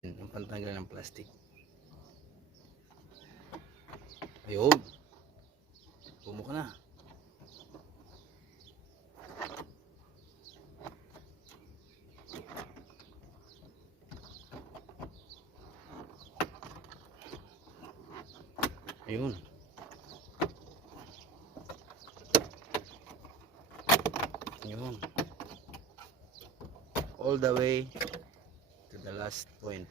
Ang pantanggal ng plastic. Ayun. Bumuk na. Ayun. Ayun. All the way to the last point.